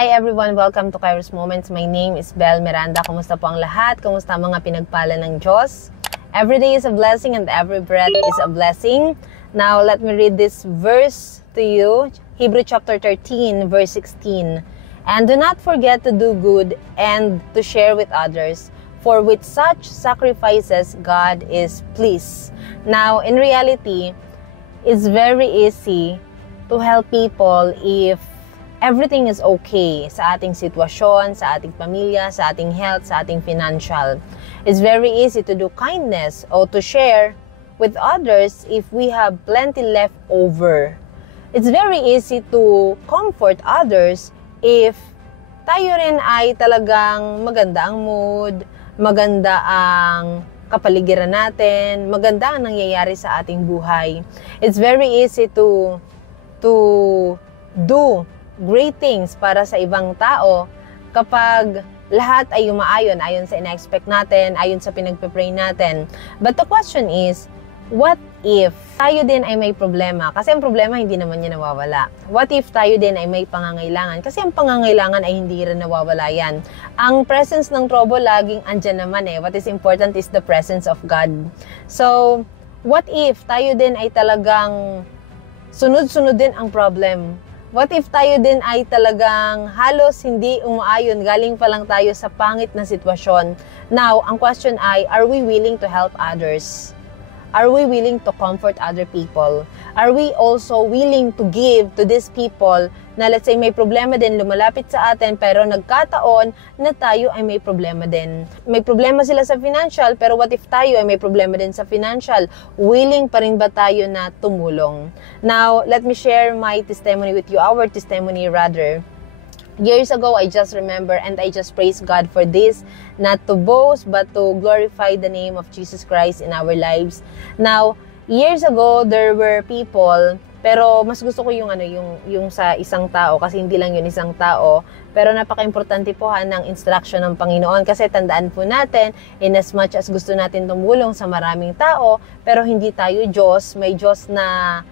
Hi everyone! Welcome to Kairos Moments. My name is Bel Miranda. Kumusta po ang lahat? Kumusta ang mga pinagpala ng Diyos? Every day is a blessing and every breath is a blessing. Now, let me read this verse to you. Hebrew chapter 13, verse 16. And do not forget to do good and to share with others, for with such sacrifices, God is pleased. Now, in reality, it's very easy to help people if everything is okay sa ating sitwasyon, sa ating pamilya, sa ating health, sa ating financial. It's very easy to do kindness or to share with others if we have plenty left over. It's very easy to comfort others if tayo rin ay talagang maganda ang mood, maganda ang kapaligiran natin, maganda ang nangyayari sa ating buhay. It's very easy to do great things para sa ibang tao kapag lahat ay umaayon ayon sa ina-expect natin, ayon sa pinagpe-pray natin. But the question is, what if tayo din ay may problema? Kasi ang problema hindi naman niya nawawala. What if tayo din ay may pangangailangan? Kasi ang pangangailangan ay hindi rin nawawala yan. Ang presence ng trouble laging andyan naman eh. What is important is the presence of God. So, what if tayo din ay talagang sunod-sunod din ang problem? What if tayo din ay talagang halos hindi umaayon, galing pa lang tayo sa pangit na sitwasyon? Now, ang question ay, are we willing to help others? Are we willing to comfort other people? Are we also willing to give to these people na let's say may problema din, lumalapit sa atin, pero nagkataon na tayo ay may problema din. May problema sila sa financial, pero what if tayo ay may problema din sa financial? Willing pa rin ba tayo na tumulong? Now, let me share my testimony with you, our testimony rather. Years ago, I just remember and I just praise God for this, not to boast, but to glorify the name of Jesus Christ in our lives. Now, years ago, there were people, pero mas gusto ko yung sa isang tao, kasi hindi lang yun isang tao, pero napaka-importante po ng instruction ng Panginoon, kasi tandaan po natin, in as much as gusto natin tumulong sa maraming tao, pero hindi tayo Diyos, may Diyos na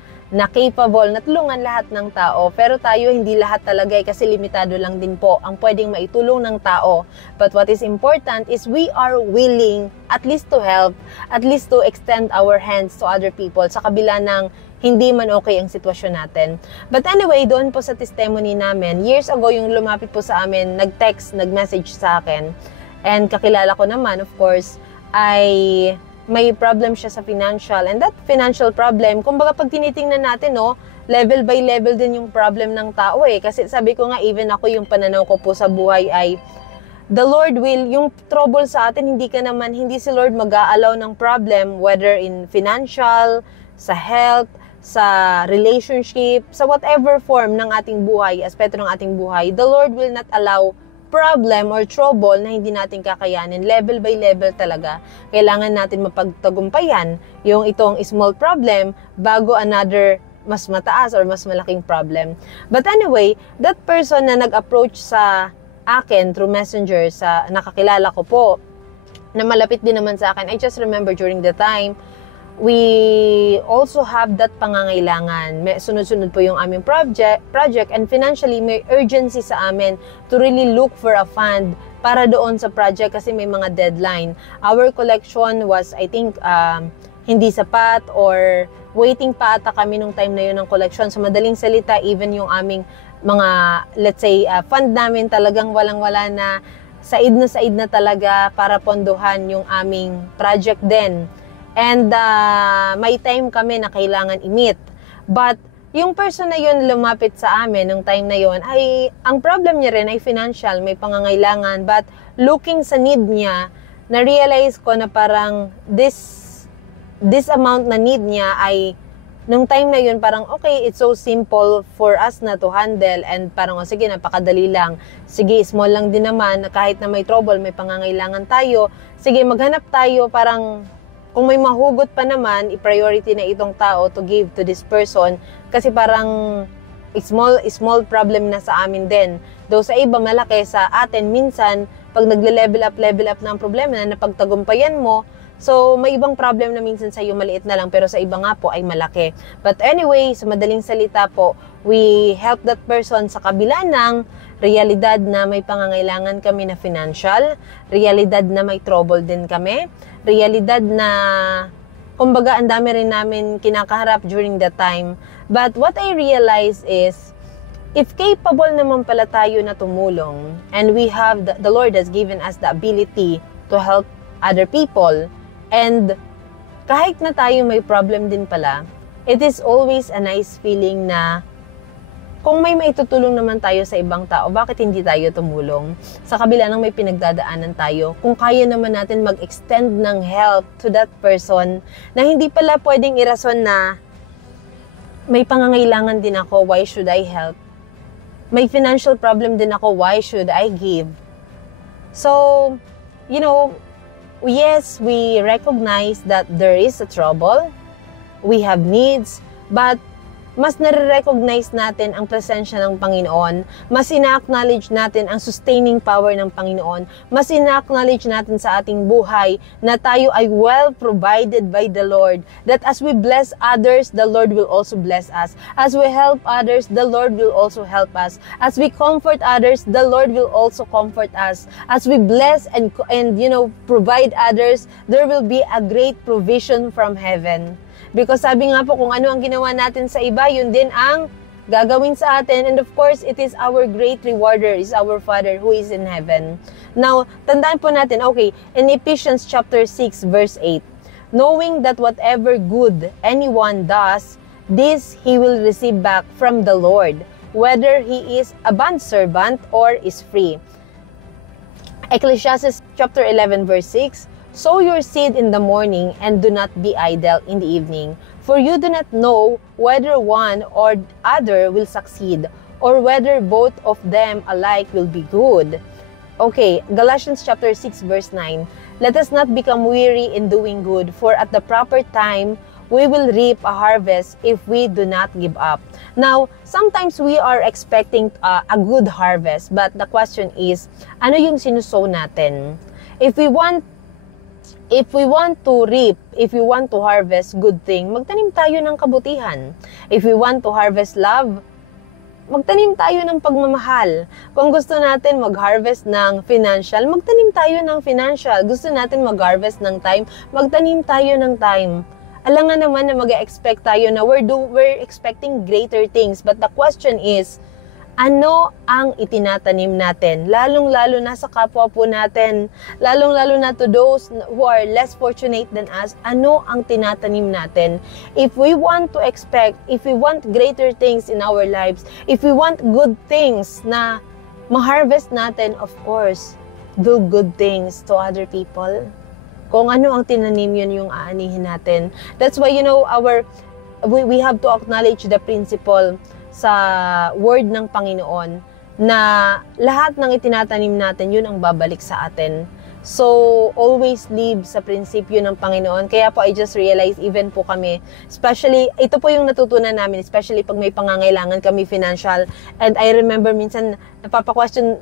capable na tulungan lahat ng tao, pero tayo hindi lahat talaga kasi limitado lang din po ang pwedeng maitulong ng tao. But what is important is we are willing at least to help, at least to extend our hands to other people sa kabila ng hindi man okay ang sitwasyon natin. But anyway, doon po sa testimony namin, years ago yung lumapit po sa amin, nag-text, nag-message sa akin, and kakilala ko naman, of course, ay may problem siya sa financial. And that financial problem, kumbaga pag tinitingnan natin, no, level by level din yung problem ng tao eh. Kasi sabi ko nga, even ako yung pananaw ko po sa buhay ay, the Lord will, yung trouble sa atin, hindi si Lord mag-aalaw ng problem, whether in financial, sa health, sa relationship, sa whatever form ng ating buhay, aspeto ng ating buhay, the Lord will not allow problem or trouble na hindi natin kakayanin. Level by level talaga. Kailangan natin mapagtagumpayan yung itong small problem bago another mas mataas or mas malaking problem. But anyway, that person na nag-approach sa akin through messenger, sa nakakilala ko po, na malapit din naman sa akin, I just remember during the time, we also have that pangangailangan. Sunod-sunod po yung aming project and financially may urgency sa amin to really look for a fund para doon sa project kasi may mga deadline. Our collection was, I think, hindi sapat or waiting pa ata kami nung time na yun ng collection. So madaling salita, even yung aming mga, let's say, fund namin talagang walang-wala na said na talaga para pondohan yung aming project din. And may time kami na kailangan i-meet. But yung person na yun lumapit sa amin nung time na yun, ay ang problem niya rin ay financial, may pangangailangan. But looking sa need niya, na-realize ko na parang this amount na need niya ay nung time na yun parang okay, it's so simple for us na to handle and parang sige, napakadali lang. Sige, small lang din naman, kahit na may trouble, may pangangailangan tayo. Sige, maghanap tayo parang kung may mahugot pa naman, i-priority na itong tao to give to this person kasi parang small problem na sa amin din. Though sa iba malaki, sa atin minsan, pag nagle-level up na ang problema na napagtagumpayan mo, So, may ibang problem na minsan sa'yo maliit na lang, pero sa iba nga po ay malaki. But anyway, sa madaling salita po, we help that person sa kabila ng realidad na may pangangailangan kami na financial, realidad na may trouble din kami, realidad na, kumbaga, ang dami rin namin kinakaharap during that time. But what I realize is, if capable naman pala tayo na tumulong, and we have, the Lord has given us the ability to help other people, and kahit na tayo may problem din pala, it is always a nice feeling na kung may maitutulong naman tayo sa ibang tao, bakit hindi tayo tumulong? Sa kabila ng may pinagdadaanan tayo, kung kaya naman natin mag-extend ng help to that person na hindi pala pwedeng irason na may pangangailangan din ako, why should I help? May financial problem din ako, why should I give? So, you know, yes, we recognize that there is a trouble, we have needs, but mas nare-recognize natin ang presensya ng Panginoon, mas ina-acknowledge natin ang sustaining power ng Panginoon, mas ina-acknowledge natin sa ating buhay na tayo ay well provided by the Lord, that as we bless others, the Lord will also bless us. As we help others, the Lord will also help us. As we comfort others, the Lord will also comfort us. As we bless and provide others, there will be a great provision from heaven. Because sabi nga po, kung ano ang ginawa natin sa iba, yun din ang gagawin sa atin. And of course, it is our great rewarder, is our Father who is in heaven. Now, tandaan po natin, okay, in Ephesians chapter 6, verse 8, knowing that whatever good anyone does, this he will receive back from the Lord, whether he is a bondservant or is free. Ecclesiastes chapter 11, verse 6, sow your seed in the morning and do not be idle in the evening, for you do not know whether one or other will succeed, or whether both of them alike will be good. Okay, Galatians chapter 6 verse 9, let us not become weary in doing good, for at the proper time we will reap a harvest if we do not give up. Now, sometimes we are expecting a good harvest, but the question is, ano yung sinusow natin? If we want to reap, if we want to harvest good thing, magtanim tayo ng kabutihan. If we want to harvest love, magtanim tayo ng pagmamahal. Kung gusto natin mag-harvest ng financial, magtanim tayo ng financial. Gusto natin mag-harvest ng time, magtanim tayo ng time. Alam nga naman na mag-expect tayo na we're expecting greater things. But the question is, ano ang itinatanim natin? Lalong-lalo na sa kapwa po natin. Lalong-lalo na to those who are less fortunate than us. Ano ang tinatanim natin? If we want to expect, if we want greater things in our lives, if we want good things na ma-harvest natin, of course, do good things to other people. Kung ano ang tinanim, yun yung aanihin natin. That's why, we have to acknowledge the principle sa word ng Panginoon na lahat ng itinatanim natin, yun ang babalik sa atin. So, always live sa prinsipyo ng Panginoon. Kaya po, I just realized, even po kami, especially, ito po yung natutunan namin, especially pag may pangangailangan kami financial. And I remember minsan, napapa-question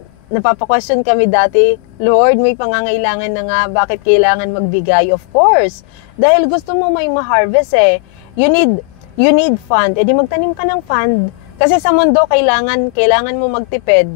kami dati, Lord, may pangangailangan na nga, bakit kailangan magbigay? Of course, dahil gusto mo may ma-harvest eh. You need fund. E di magtanim ka ng fund. Kasi sa mundo, kailangan mo magtipid.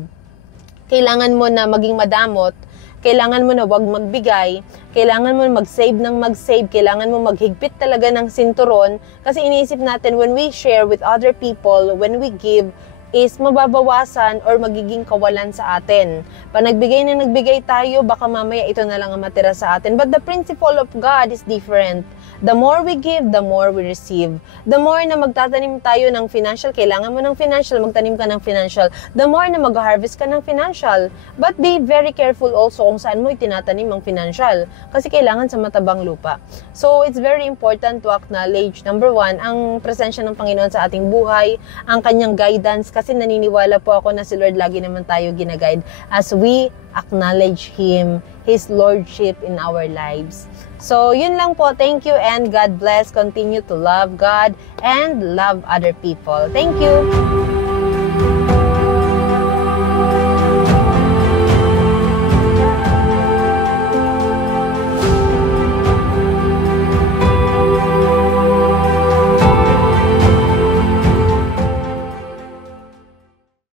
Kailangan mo na maging madamot. Kailangan mo na wag magbigay. Kailangan mo mag-save ng mag-save. Kailangan mo maghigpit talaga ng sinturon. Kasi iniisip natin, when we share with other people, when we give, is mababawasan or magiging kawalan sa atin. Pag nagbigay tayo, baka mamaya ito na lang ang matira sa atin. But the principle of God is different. The more we give, the more we receive. The more na magtatanim tayo ng financial, kailangan mo ng financial, magtanim ka ng financial. The more na mag-harvest ka ng financial. But be very careful also kung saan mo itinatanim ang financial. Kasi kailangan sa matabang lupa. So, it's very important to acknowledge, number one, ang presensya ng Panginoon sa ating buhay, ang kanyang guidance, kasi naniniwala po ako na si Lord lagi naman tayo ginaguide as we acknowledge Him, His Lordship in our lives. So, yun lang po. Thank you and God bless. Continue to love God and love other people. Thank you!